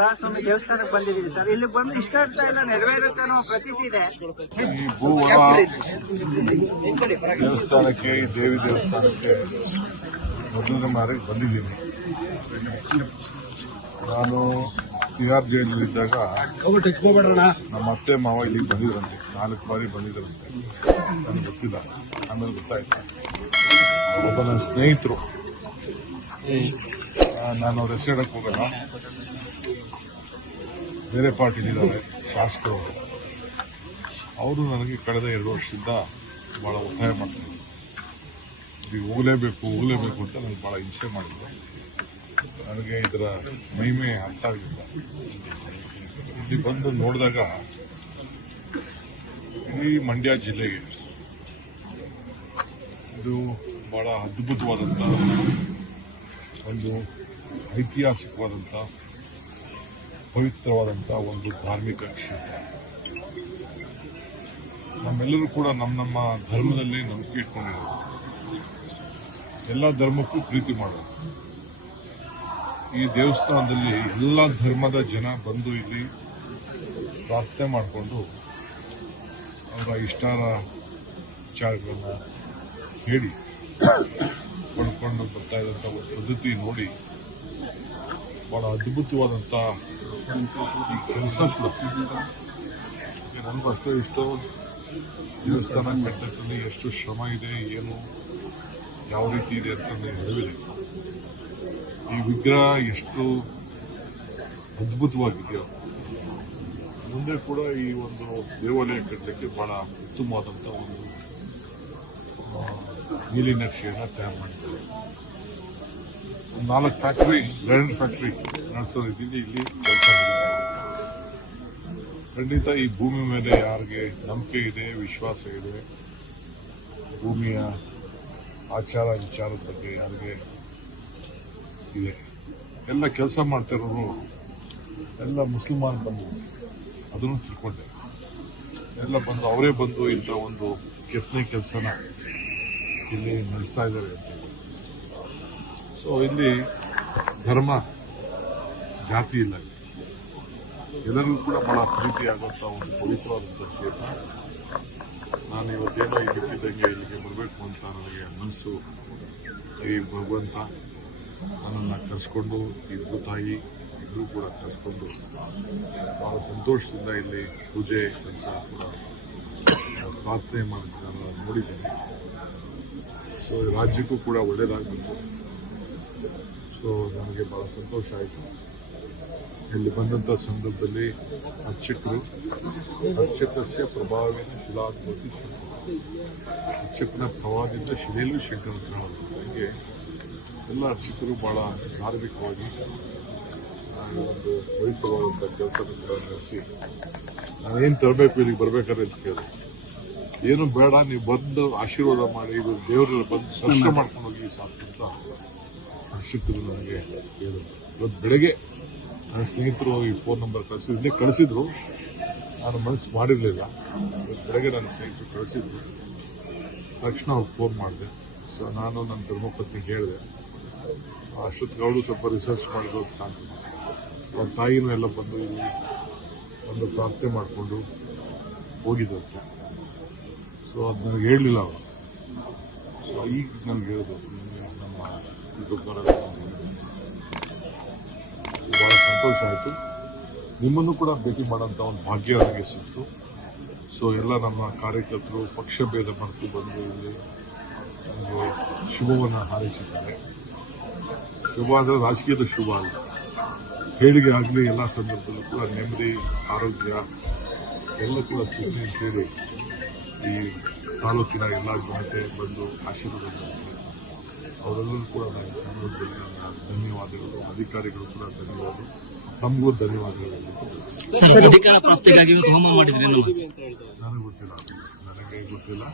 ವರಸ್ವಾಮಿ ದೇವಸ್ಥಾನಕ್ಕೆ ಬಂದಿದ್ದೀವಿ ಸರ್. ಇಲ್ಲಿ ಬಂದು ಇಷ್ಟಾರ್ಥ ಎಲ್ಲ ನೆರವೇರುತ್ತೆ ಅನ್ನೋ ಪ್ರತೀತಿ ಇದೆ. ಈ ಭೂವರ ದೇವಸ್ಥಾನಕ್ಕೆ, ಈ ದೇವಿ ದೇವಸ್ಥಾನಕ್ಕೆ ಮೊದಲನೇ ಬಾರಿಗೆ ಬಂದಿದ್ದೀನಿ. ನಾನು ತಿಹಾರ್ ಜೈಲಿದ್ದಾಗ ನಮ್ಮ ಅತ್ತೆ ಮಾವ ಇಲ್ಲಿಗೆ ಬಂದಿದ್ರಂತೆ, 4 ಬಾರಿ ಬಂದಿದ್ರಂತೆ. ನನಗೆ ಗೊತ್ತಿಲ್ಲ, ಆಮೇಲೆ ಗೊತ್ತಾಯ್ತು. ಒಬ್ಬ ನನ್ನ ಸ್ನೇಹಿತರು, ನಾನು ಅವ್ರ ಹೆಸರಿಡಕ್ಕೆ ಹೋಗಲ್ಲ, ಬೇರೆ ಪಾರ್ಟಿಲಿದ್ದಾರೆ ಶಾಸಕರು, ಅವರು ನನಗೆ ಕಳೆದ 2 ವರ್ಷದಿಂದ ಭಾಳ ಒತ್ತಾಯ ಮಾಡ್ತಾರೆ. ಈಗ ಹೋಗಲೇಬೇಕು ಅಂತ ನನಗೆ ಭಾಳ ಹಿಂಸೆ ಮಾಡಿದ್ರು. ನನಗೆ ಇದರ ಮಹಿಮೆ ಅರ್ಥ ಆಗಲಿಲ್ಲ. ಇಲ್ಲಿ ಬಂದು ನೋಡಿದಾಗ ಇಡೀ ಮಂಡ್ಯ ಜಿಲ್ಲೆಗೆ ಇದು ಬಹಳ ಅದ್ಭುತವಾದಂಥ ಒಂದು ಐತಿಹಾಸಿಕವಾದಂಥ ಪವಿತ್ರವಾದಂಥ ಒಂದು ಧಾರ್ಮಿಕ ಕ್ಷೇತ್ರ. ನಮ್ಮೆಲ್ಲರೂ ಕೂಡ ನಮ್ಮ ಧರ್ಮದಲ್ಲಿ ನಂಬಿಕೆ ಇಟ್ಕೊಂಡಿರೋದು, ಎಲ್ಲ ಧರ್ಮಕ್ಕೂ ಪ್ರೀತಿ ಮಾಡೋದು. ಈ ದೇವಸ್ಥಾನದಲ್ಲಿ ಎಲ್ಲ ಧರ್ಮದ ಜನ ಬಂದು ಇಲ್ಲಿ ಪ್ರಾರ್ಥನೆ ಮಾಡಿಕೊಂಡು ಅವರ ಇಷ್ಟಾರ ವಿಚಾರಗಳನ್ನು ಹೇಳಿ ಪಡ್ಕೊಂಡು ಬರ್ತಾ ಇದ್ದಂಥ ಒಂದು ಪದ್ಧತಿ ನೋಡಿ ಬಹಳ ಅದ್ಭುತವಾದಂಥ ಈ ಕೆಲಸ ಕೂಡ. ನನಗೂ ಅಷ್ಟೋ ಇಷ್ಟೋ ದೇವಸ್ಥಾನ ಕಟ್ಟಡದಲ್ಲಿ ಎಷ್ಟು ಶ್ರಮ ಇದೆ, ಏನು ಯಾವ ರೀತಿ ಇದೆ ಅಂತ ನನಗೆ ಅರಿವಿದೆ. ಈ ವಿಗ್ರಹ ಎಷ್ಟು ಅದ್ಭುತವಾಗಿದೆಯೋ, ಮುಂದೆ ಕೂಡ ಈ ಒಂದು ದೇವಾಲಯ ಕಟ್ಟಲಿಕ್ಕೆ ಬಹಳ ಉತ್ತಮವಾದಂಥ ಒಂದು ನೀಲಿ ನಕ್ಷೆಯನ್ನು ತಯಾರು ಮಾಡಿದ್ದಾರೆ. 4 ಫ್ಯಾಕ್ಟರಿ, ಗ್ರ್ಯಾಂಡ್ ಫ್ಯಾಕ್ಟರಿ ನಡೆಸೋ ರೀತಿಯಲ್ಲಿ ಇಲ್ಲಿ ಕೆಲಸ ನಡೀತಾ ಇದೆ. ಖಂಡಿತ ಈ ಭೂಮಿ ಮೇಲೆ ಯಾರಿಗೆ ನಂಬಿಕೆ ಇದೆ, ವಿಶ್ವಾಸ ಇದೆ, ಭೂಮಿಯ ಆಚಾರ ವಿಚಾರದ ಬಗ್ಗೆ ಯಾರಿಗೆ ಇದೆ, ಎಲ್ಲ ಕೆಲಸ ಮಾಡ್ತಿರೋರು ಎಲ್ಲ ಮುಸಲ್ಮಾನ್ ಬಂದು ಅದನ್ನು ತಿಳ್ಕೊಂಡೆ. ಎಲ್ಲ ಬಂದು ಅವರೇ ಬಂದು ಇಂಥ ಒಂದು ಕೆತ್ತನೆ ಕೆಲಸನ ಇಲ್ಲಿ ನಡೆಸ್ತಾ ಇದ್ದಾರೆ ಅಂತ. ಸೊ ಇಲ್ಲಿ ಧರ್ಮ ಜಾತಿ ಇಲ್ಲ, ಎಲ್ಲರಿಗೂ ಕೂಡ ಬಹಳ ಪ್ರೀತಿಯಾಗುವಂಥ ಒಂದು ಪವಿತ್ರವಾದಂಥ ಕ್ಷೇತ್ರ. ನಾನು ಇವತ್ತೇನೋ ಇದ್ದಕ್ಕಿದ್ದಂಗೆ ಇಲ್ಲಿಗೆ ಬರಬೇಕು ಅಂತ ನನಗೆ ಮನಸ್ಸು. ಈ ಭಗವಂತ ನನ್ನನ್ನು ಕರೆಸ್ಕೊಂಡು, ಈ ಭೂತಾಯಿ ಇಬ್ಬರೂ ಕೂಡ ಕರೆಸ್ಕೊಂಡು ಬಹಳ ಸಂತೋಷದಿಂದ ಇಲ್ಲಿ ಪೂಜೆ ಕೆಲಸ ಕೂಡ ಪ್ರಾರ್ಥನೆ ಮಾಡೋದನ್ನ ನೋಡಿದ್ದೀನಿ. ಸೊ ರಾಜ್ಯಕ್ಕೂ ಕೂಡ ಒಳ್ಳೆಯದಾಗಬೇಕು. ಸೊ ನನಗೆ ಬಹಳ ಸಂತೋಷ ಆಯಿತು. ಇಲ್ಲಿ ಬಂದಂಥ ಸಂದರ್ಭದಲ್ಲಿ ಅರ್ಚಕಸ್ಯ ಪ್ರಭಾವೇನ ಶಿಲಾತ್ಮತಿ, ಅರ್ಚಕನ ಪ್ರಭಾವದಿಂದ ಶಿಲೆಯಲ್ಲೂ ಶಂಕರ. ಹೀಗೆ ಎಲ್ಲ ಅರ್ಚಕರು ಬಹಳ ಧಾರ್ಮಿಕವಾಗಿ ಒಂದು ಪವಿತ್ರವಾದಂಥ ಕೆಲಸಗಳನ್ನು ನಡೆಸಿ, ನಾನೇನು ತರಬೇಕು ಇಲ್ಲಿಗೆ ಬರಬೇಕಾದ್ರೆ ಅಂತ ಕೇಳಿದೆ. ಏನು ಬೇಡ, ನೀವು ಬಂದು ಆಶೀರ್ವಾದ ಮಾಡಿ, ಇದು ದೇವರ ಬಂದು ದರ್ಶನ ಮಾಡ್ಕೊಂಡು ಹೋಗಿ ಸಾಕು ಅಂತ ಅರ್ಚಕರು ನನಗೆ ಹೇಳಿದ್ರು. ಇವತ್ತು ಬೆಳಗ್ಗೆ ನನ್ನ ಸ್ನೇಹಿತರು ಈ ಫೋನ್ ನಂಬರ್ ಕಳಿಸಿದ್ರು. ನಾನು ಮನಸ್ಸು ಮಾಡಿರಲಿಲ್ಲ. ಇವತ್ತು ಬೆಳಗ್ಗೆ ನನ್ನ ಸ್ನೇಹಿತರು ಕಳಿಸಿದ್ರು. ತಕ್ಷಣ ಅವ್ರಿಗೆ ಫೋನ್ ಮಾಡಿದೆ. ಸೊ ನಾನು ನನ್ನ ಧರ್ಮಪತ್ನಿಗೆ ಹೇಳಿದೆ. ಅಷ್ಟೊತ್ತಿಗೆ ಅವಳು ಸ್ವಲ್ಪ ರಿಸರ್ಚ್ ಮಾಡಿದ್ರು ಅಂತ ಕಾಣ್ತದೆ. ಅವ್ರ ತಾಯಿನೂ ಎಲ್ಲ ಬಂದು ಇಲ್ಲಿ ಒಂದು ಪ್ರಾರ್ಥನೆ ಮಾಡಿಕೊಂಡು ಹೋಗಿದ್ದಕ್ಕೆ. ಸೊ ಅದು ನನಗೆ ಹೇಳಲಿಲ್ಲ ಅವರು. ಈಗ ನನಗೆ ಹೇಳಿದ್ರು, ನಮ್ಮ ಇದು ಬರೋದು ಭಾಳ ಸಂತೋಷ ಆಯಿತು. ನಿಮ್ಮನ್ನು ಕೂಡ ಭೇಟಿ ಮಾಡೋಂಥ ಒಂದು ಭಾಗ್ಯ ನನಗೆ ಸಿಕ್ತು. ಸೊ ಎಲ್ಲ ನಮ್ಮ ಕಾರ್ಯಕರ್ತರು ಪಕ್ಷ ಭೇದ ಮರೆತು ಬಂದು ಇಲ್ಲಿ ನನಗೆ ಶುಭವನ್ನು ಹಾರೈಸಿದ್ದಾರೆ. ಶುಭ ಅಂದರೆ ರಾಜಕೀಯದ ಶುಭ ಅಲ್ಲ, ಹೇಳಿಕೆ ಆಗಲಿ. ಎಲ್ಲ ಸಂದರ್ಭದಲ್ಲೂ ಕೂಡ ನೆಮ್ಮದಿ, ಆರೋಗ್ಯ ಎಲ್ಲ ಕೂಡ ಸಿಗಲಿ ಅಂತೇಳಿ ಈ ತಾಲೂಕಿನ ಎಲ್ಲ ಜನತೆ ಬಂದು ಆಶೀರ್ವಾದ ಮಾಡಿದ್ದಾರೆ. ಅವರೆಲ್ಲರೂ ಕೂಡ ನನ್ನ ಸಂದರ್ಭದಲ್ಲಿ ನನ್ನ ಧನ್ಯವಾದಗಳು. ಅಧಿಕಾರಿಗಳು ಕೂಡ ಧನ್ಯವಾದ, ನಮಗೂ ಧನ್ಯವಾದಗಳು. ನನಗೆ ಗೊತ್ತಿಲ್ಲ.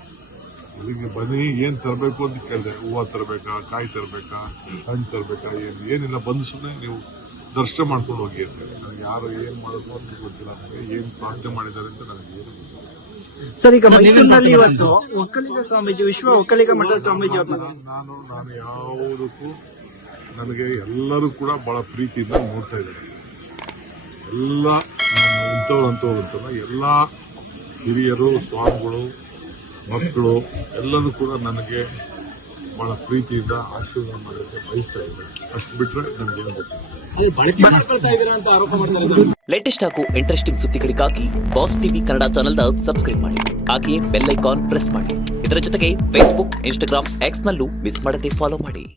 ಇಲ್ಲಿಗೆ ಬನ್ನಿ, ಏನು ತರಬೇಕು ಅಂತ ಕೇಳಿದೆ. ಹೂವು ತರಬೇಕಾ, ಕಾಯಿ ತರಬೇಕಾ, ಹಣ್ಣು ತರಬೇಕಾ, ಏನಿಲ್ಲ, ಬಂದು ಸುಮ್ಮನೆ ನೀವು ದರ್ಶನ ಮಾಡ್ಕೊಂಡು ಹೋಗಿ ಅಂತ. ನನಗೆ ಯಾರು ಏನು ಮಾಡೋದು ಅಂತ ಗೊತ್ತಿಲ್ಲ. ನನಗೆ ಏನು ಪ್ರಾರ್ಥನೆ ಮಾಡಿದ್ದಾರೆ ಅಂತ ನನಗೆ ಏನು ಗೊತ್ತಿಲ್ಲ. ಸರ್, ಈಗ ಮೈಸೂರಿನಲ್ಲಿ ಇವತ್ತು ಒಕ್ಕಲಿಗ ಸ್ವಾಮೀಜಿ, ವಿಶ್ವ ಒಕ್ಕಲಿಗ ಮಠ ಸ್ವಾಮೀಜಿ ನಾನು ಯಾವುದಕ್ಕೂ, ನನಗೆ ಎಲ್ಲರೂ ಕೂಡ ಬಹಳ ಪ್ರೀತಿಯಿಂದ ನೋಡ್ತಾ ಇದ್ದಾರೆ. ಎಲ್ಲ ಇಂಥವ್ರು ಅಂಥವ್ರು ಅಂತಲ್ಲ, ಎಲ್ಲ ಹಿರಿಯರು, ಸ್ವಾಮಿಗಳು, ಮಕ್ಕಳು ಎಲ್ಲರೂ ಕೂಡ ನನಗೆ ಬಹಳ ಪ್ರೀತಿಯಿಂದ ಆಶೀರ್ವಾದ ಮಾಡೋಕ್ಕೆ ಬಯಸ್ತಾ ಇದ್ದಾರೆ. ಅಷ್ಟು ಬಿಟ್ಟರೆ ನನಗೇನು ಗೊತ್ತಿಲ್ಲ. ಲೇಟೆಸ್ಟ್ ಹಾಗೂ ಇಂಟ್ರೆಸ್ಟಿಂಗ್ ಸುದ್ದಿಗಳಿಗಾಗಿ ಬಾಸ್ ಟಿವಿ ಕನ್ನಡ ಚಾನೆಲ್ನ ಸಬ್ಸ್ಕ್ರೈಬ್ ಮಾಡಿ. ಹಾಗೆಯೇ ಬೆಲ್ ಐಕಾನ್ ಪ್ರೆಸ್ ಮಾಡಿ. ಇದರ ಜೊತೆಗೆ ಫೇಸ್ಬುಕ್, ಇನ್ಸ್ಟಾಗ್ರಾಮ್, ಎಕ್ಸ್ ನಲ್ಲೂ ಮಿಸ್ ಮಾಡದೆ ಫಾಲೋ ಮಾಡಿ.